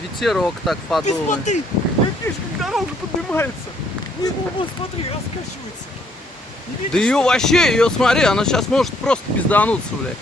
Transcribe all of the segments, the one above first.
ветерок так Ты подул. смотри, видишь, как дорога поднимается. Вот смотри, раскачивается. Не видишь? Да ее вообще, ее смотри, она сейчас может просто пиздануться, блядь.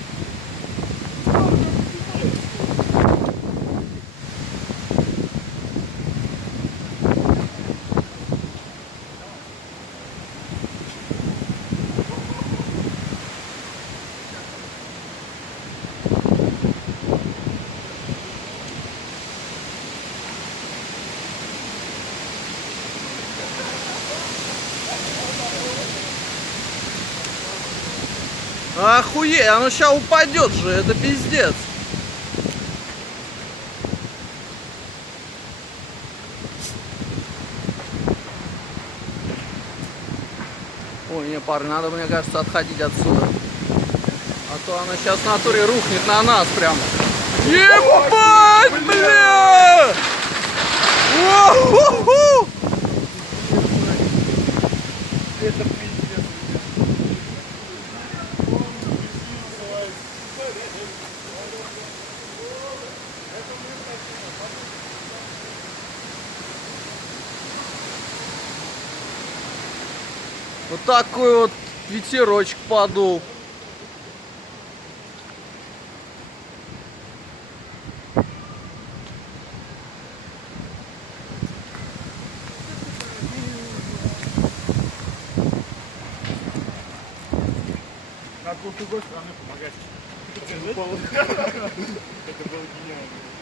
Охуеть, оно сейчас упадет же, это пиздец. Ой, не, парни, надо, мне кажется, отходить отсюда. А то она сейчас в натуре рухнет на нас прям. Ебать, бля! О-ху-ху! Это пиздец. Вот такой вот ветерочек подул. Надо было с другой стороны помогать. Это было гениально.